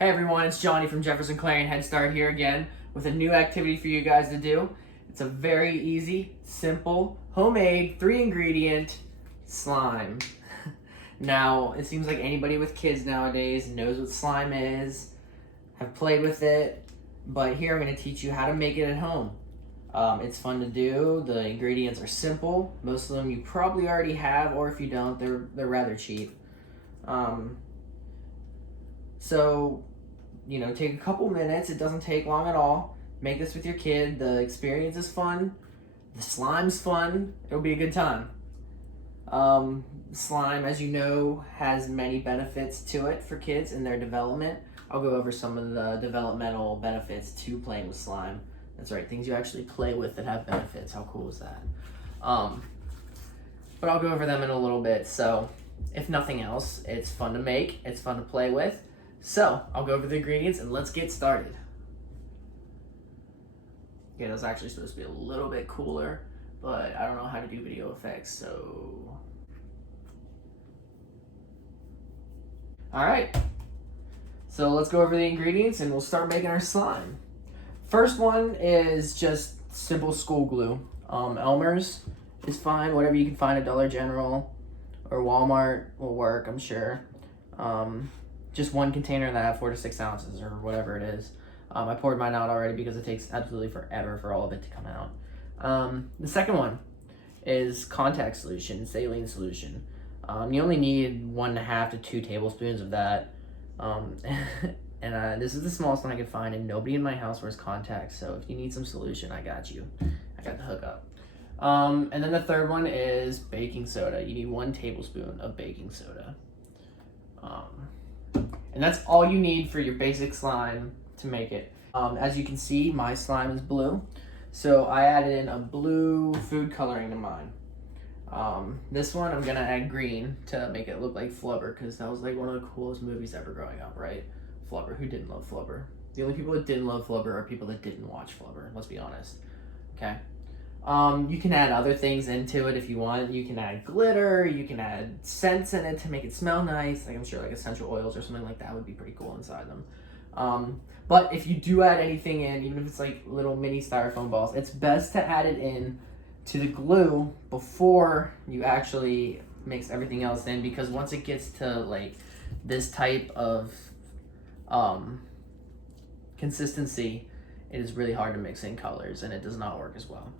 Hey everyone, it's Johnny from Jefferson-Clarion Head Start here again with a new activity for you guys to do. It's a very easy, simple, homemade, 3-ingredient slime. Now, it seems like anybody with kids nowadays knows what slime is, have played with it, but here I'm going to teach you how to make it at home. It's fun to do. The ingredients are simple. Most of them you probably already have, or if you don't, they're rather cheap. So, take a couple minutes. It doesn't take long at all. Make this with your kid. The experience is fun. The slime's fun. It'll be a good time. Slime, as you know, has many benefits to it for kids in their development. I'll go over some of the developmental benefits to playing with slime. That's right, things you actually play with that have benefits. How cool is that? But I'll go over them in a little bit. So, if nothing else, it's fun to make. It's fun to play with. So, I'll go over the ingredients and let's get started. Okay, that's actually supposed to be a little bit cooler, but I don't know how to do video effects, so... Alright, so let's go over the ingredients and we'll start making our slime. First one is just simple school glue. Elmer's is fine, whatever you can find at Dollar General or Walmart will work, I'm sure. Just one container of that, 4 to 6 ounces or whatever it is. I poured mine out already because it takes absolutely forever for all of it to come out. The second one is contact solution, saline solution. You only need 1.5 to 2 tablespoons of that. And this is the smallest one I could find, and nobody in my house wears contacts, so if you need some solution, I got you. I got the hookup. And then the third one is baking soda. You need 1 tablespoon of baking soda. And that's all you need for your basic slime to make it. As you can see, my slime is blue. So I added in a blue food coloring to mine. This one I'm gonna add green to make it look like Flubber, because that was like one of the coolest movies ever growing up, right? Flubber, who didn't love Flubber? The only people that didn't love Flubber are people that didn't watch Flubber, let's be honest, okay? You can add other things into it if you want. You can add glitter, you can add scents in it to make it smell nice. Like I'm sure like essential oils or something like that would be pretty cool inside them. But if you do add anything in, even if it's like little mini styrofoam balls, it's best to add it in to the glue before you actually mix everything else in, because once it gets to like this type of consistency, it is really hard to mix in colors and it does not work as well.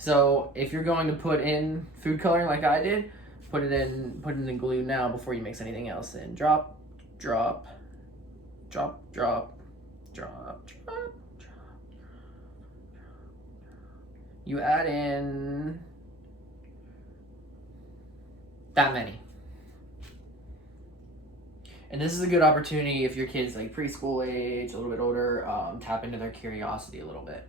So if you're going to put in food coloring like I did, put it in the glue now before you mix anything else in. Drop, drop, drop, drop, drop, drop, drop. You add in that many. And this is a good opportunity if your kid's like preschool age, a little bit older, tap into their curiosity a little bit.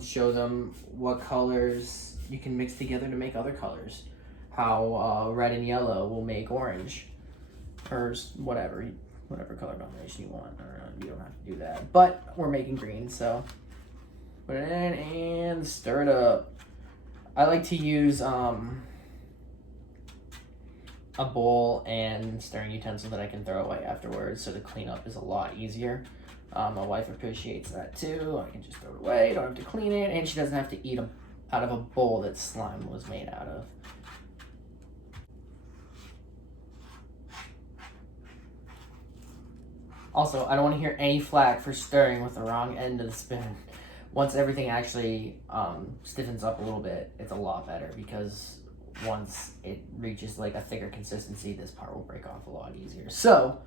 Show them what colors you can mix together to make other colors. How red and yellow will make orange, or whatever color combination you want. You don't have to do that, but we're making green, so put it in and stir it up. I like to use a bowl and stirring utensil that I can throw away afterwards, so the cleanup is a lot easier. My wife appreciates that too. I can just throw it away, don't have to clean it, and she doesn't have to eat out of a bowl that slime was made out of. Also, I don't want to hear any flack for stirring with the wrong end of the spoon. Once everything actually stiffens up a little bit, it's a lot better, because once it reaches like a thicker consistency, this part will break off a lot easier. So,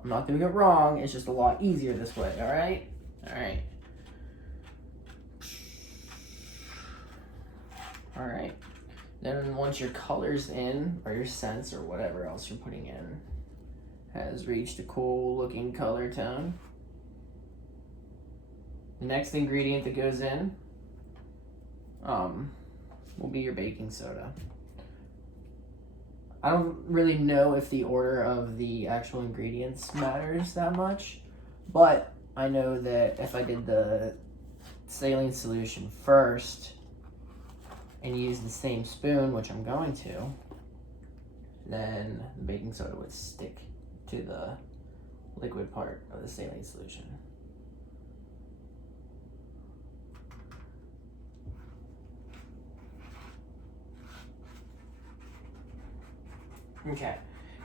I'm not doing it wrong, it's just a lot easier this way, alright? Alright. Alright. Then once your color's in, or your scents, or whatever else you're putting in, has reached a cool looking color tone, the next ingredient that goes in will be your baking soda. I don't really know if the order of the actual ingredients matters that much, but I know that if I did the saline solution first and use the same spoon, which I'm going to, then the baking soda would stick to the liquid part of the saline solution. Okay,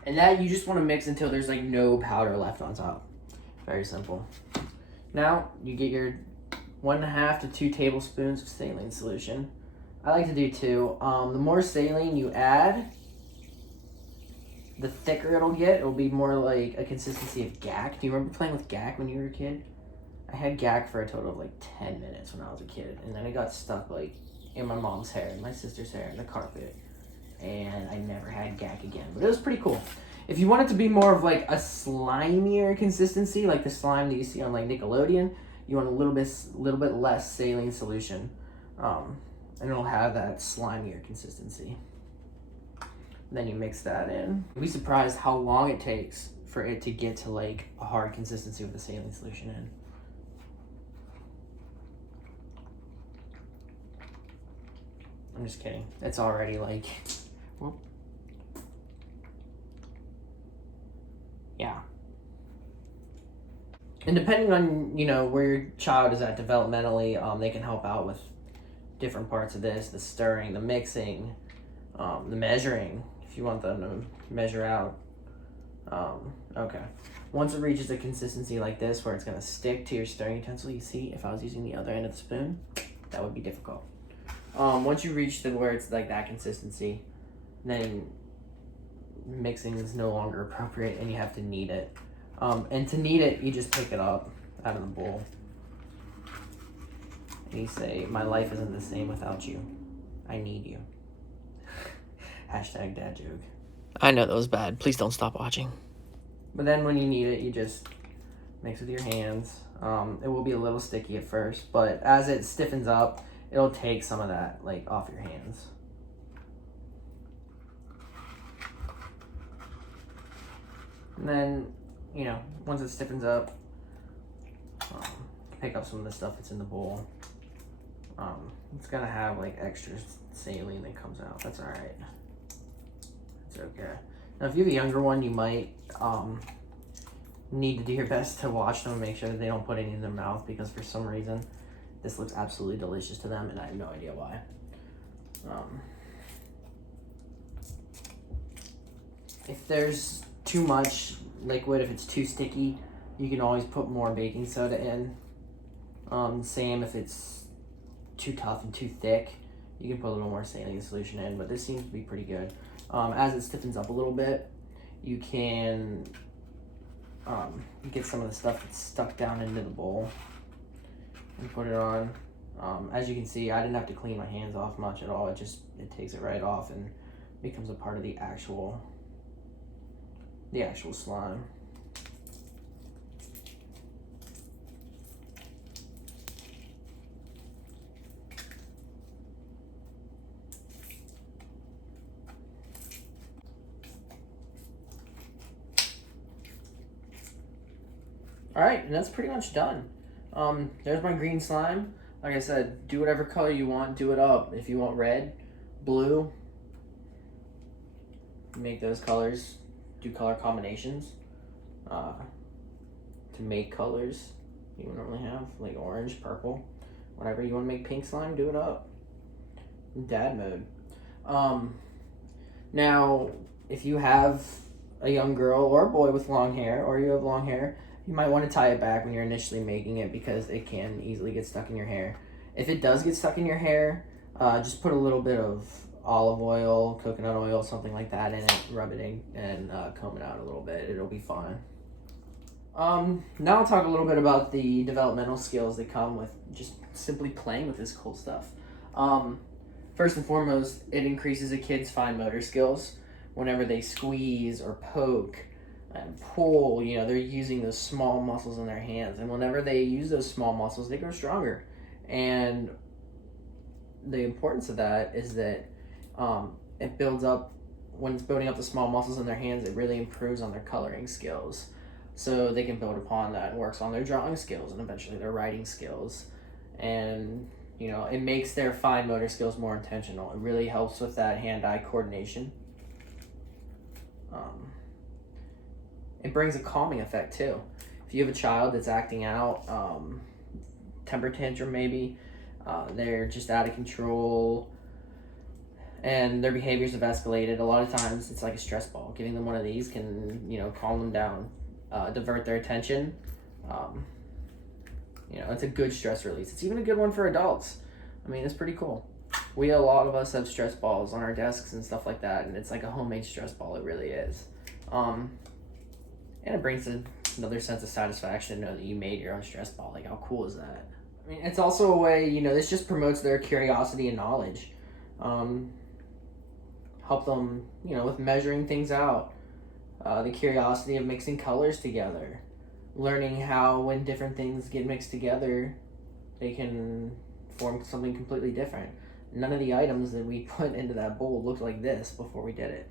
and that you just want to mix until there's like no powder left on top. Very simple. Now you get your 1.5 to 2 tablespoons of saline solution. I like to do 2. The more saline you add, the thicker it'll get. It'll be more like a consistency of gack. Do you remember playing with gack when you were a kid? I had gack for a total of like 10 minutes when I was a kid, and then it got stuck like in my mom's hair, and my sister's hair, and the carpet, and I never had gack again. But it was pretty cool. If you want it to be more of like a slimier consistency, like the slime that you see on like Nickelodeon, you want a little bit less saline solution, and it'll have that slimier consistency. Then you mix that in. You'll be surprised how long it takes for it to get to like a hard consistency with the saline solution in. I'm just kidding. It's already like, well, yeah. And depending on, you know, where your child is at developmentally, they can help out with different parts of this, the stirring, the mixing, the measuring, if you want them to measure out. Okay. Once it reaches a consistency like this where it's going to stick to your stirring utensil, you see, if I was using the other end of the spoon, that would be difficult. Once you reach where it's like that consistency, then mixing is no longer appropriate and you have to knead it. And to knead it, you just pick it up out of the bowl. And you say, my life isn't the same without you. I need you. Hashtag dad joke. I know that was bad. Please don't stop watching. But then when you knead it, you just mix with your hands. It will be a little sticky at first, but as it stiffens up, it'll take some of that like off your hands. And then, you know, once it stiffens up, pick up some of the stuff that's in the bowl. It's gonna have like extra saline that comes out. That's all right. It's okay. Now, if you have a younger one, you might need to do your best to watch them and make sure that they don't put any in their mouth, because for some reason, this looks absolutely delicious to them, and I have no idea why. If there's too much liquid, if it's too sticky, you can always put more baking soda in. Same if it's too tough and too thick, you can put a little more saline solution in, but this seems to be pretty good. As it stiffens up a little bit, you can get some of the stuff that's stuck down into the bowl and put it on. As you can see, I didn't have to clean my hands off much at all. It takes it right off and becomes a part of the actual slime. All right, and that's pretty much done. There's my green slime. Like I said, do whatever color you want, do it up. If you want red, blue, make those colors, do color combinations to make colors you normally have, like orange, purple, whatever. You want to make pink slime, do it up. Dad mode. Now, if you have a young girl or a boy with long hair, or you have long hair, you might want to tie it back when you're initially making it, because it can easily get stuck in your hair. If it does get stuck in your hair, just put a little bit of olive oil, coconut oil, something like that in it, rub it in, and comb it out a little bit. It'll be fine. Now I'll talk a little bit about the developmental skills that come with just simply playing with this cool stuff. First and foremost, it increases a kid's fine motor skills. Whenever they squeeze or poke and pull, you know, they're using those small muscles in their hands. And whenever they use those small muscles, they grow stronger. And the importance of that is that it builds up, when it's building up the small muscles in their hands, it really improves on their coloring skills. So they can build upon that and works on their drawing skills and eventually their writing skills. And, you know, it makes their fine motor skills more intentional. It really helps with that hand-eye coordination. it brings a calming effect too. If you have a child that's acting out, temper tantrum maybe, they're just out of control, and their behaviors have escalated, a lot of times it's like a stress ball. Giving them one of these can, calm them down, divert their attention. It's a good stress release. It's even a good one for adults. I mean, it's pretty cool. A lot of us have stress balls on our desks and stuff like that, and it's like a homemade stress ball. It really is. And it brings another sense of satisfaction to know that you made your own stress ball. Like, how cool is that? I mean, it's also a way, this just promotes their curiosity and knowledge. Help them, with measuring things out. The curiosity of mixing colors together. Learning how when different things get mixed together, they can form something completely different. None of the items that we put into that bowl looked like this before we did it,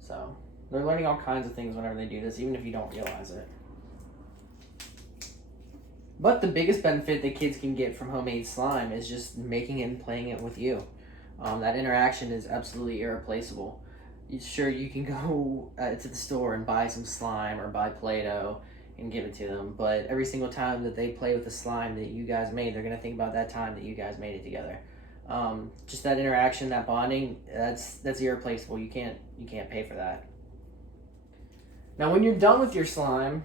So they're learning all kinds of things whenever they do this, even if you don't realize it. But the biggest benefit that kids can get from homemade slime is just making it and playing it with you. That interaction is absolutely irreplaceable. Sure, you can go to the store and buy some slime or buy Play-Doh and give it to them, but every single time that they play with the slime that you guys made, they're going to think about that time that you guys made it together. Just that interaction, that bonding, that's irreplaceable. You can't pay for that. Now, when you're done with your slime,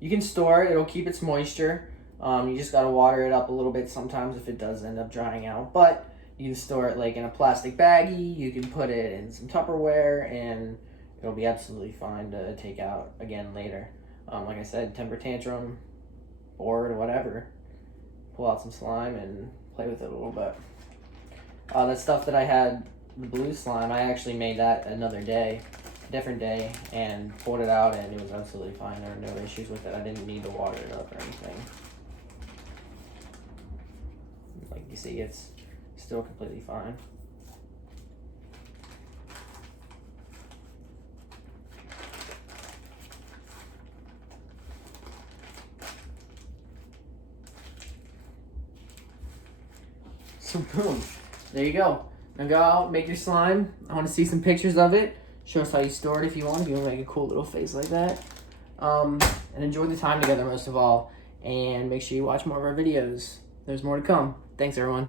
you can store it. It'll keep its moisture. You just got to water it up a little bit sometimes if it does end up drying out, but you can store it like in a plastic baggie. You can put it in some Tupperware, and it'll be absolutely fine to take out again later. Like I said, temper tantrum, bored, or whatever. Pull out some slime and play with it a little bit. That stuff that I had, the blue slime, I actually made that another day, different day, and pulled it out, and it was absolutely fine. There were no issues with it. I didn't need to water it up or anything. Like you see, it's still completely fine. So boom, there you go. Now go out, make your slime. I want to see some pictures of it. Show us how you store it if you want. If you want to make a cool little face like that. And enjoy the time together most of all. And make sure you watch more of our videos. There's more to come. Thanks, everyone.